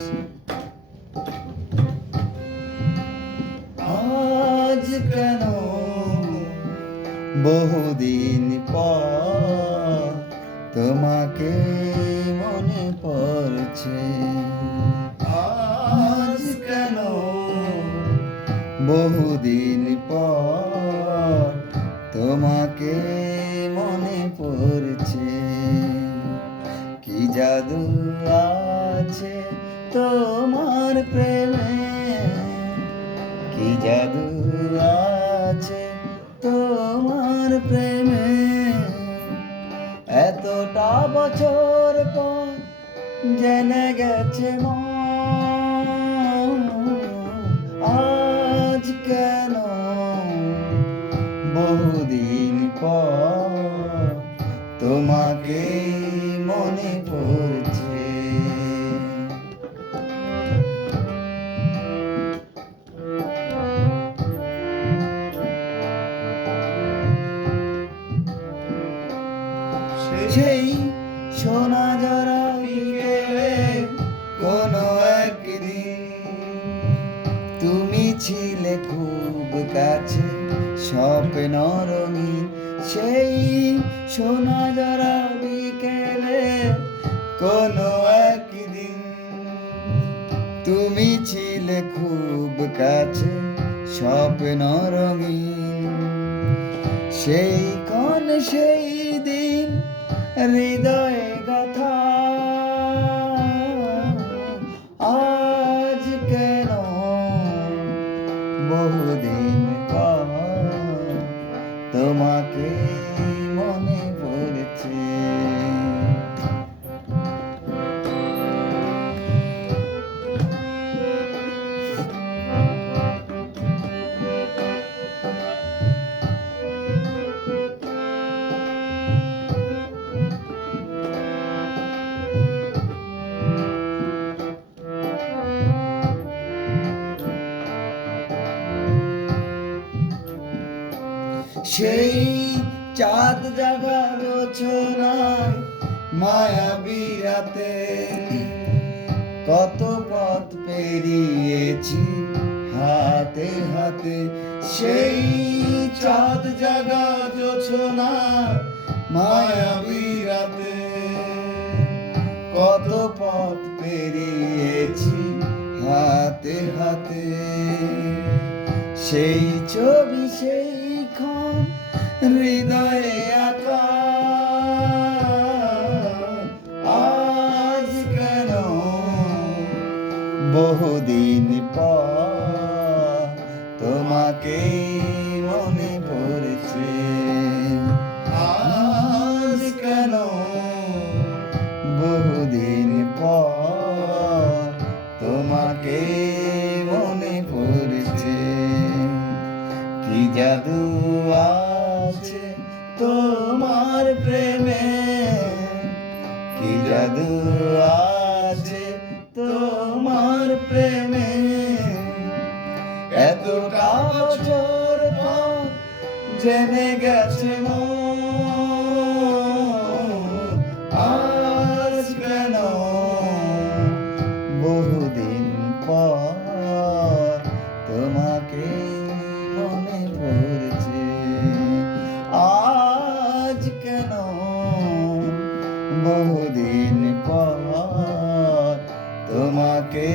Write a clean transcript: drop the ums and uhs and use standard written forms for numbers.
আজ কেন বহুদিন পর তোমাকে মনে পড়ছে? আজ কেন বহুদিন পর তোমাকে মনে পড়ছে? কি জাদু আছে তোমার প্রেমে, কি জাদু আছে তোমার প্রেমে? এতটা বছর পর জেনে গেছে মন, আজ কেন বহুদিন পর তোমাকে মনে পড়ছে? সেই সোনা ঝরা বিকেলে কোনো একদিন তুমি ছিলে খুব কাছে, স্বপ্ন রঙিন। সেই সোনা ঝরা বিকেলে কোনো একদিন তুমি ছিলে খুব কাছে, স্বপ্ন রঙিন। সেই ক্ষণ সেই দিন হৃদয়ে গাথা, আজ কেন বহুদিন পর তোমাকে মনে পড়ছে? সেই চাঁদ জাগা রচনায় মায়াবী রাতে কত পথ পেরিয়েছি হাতে হাতে। সেই চাঁদ জাগা রচনায় মায়াবী রাতে কত পথ পেরিয়েছি হাতে হাতে। সেই ছবি সেই ক্ষণ হৃদয়ে আঁকা, আজ কেন বহুদিন পর তোমাকে মনে পড়ছে? আজ কেন বহুদিন পর তোমাকে মনে পড়ছে? কি জাদু আছে তোমার প্রেমে, কি জাদু আছে তোমার প্রেমে? এতটা বছর পর জেনে গেছে মন, আজ কেন বহুদিন পর তোমাকে মনে পড়ছে? আজ কেন বহুদিন পর তোমাকে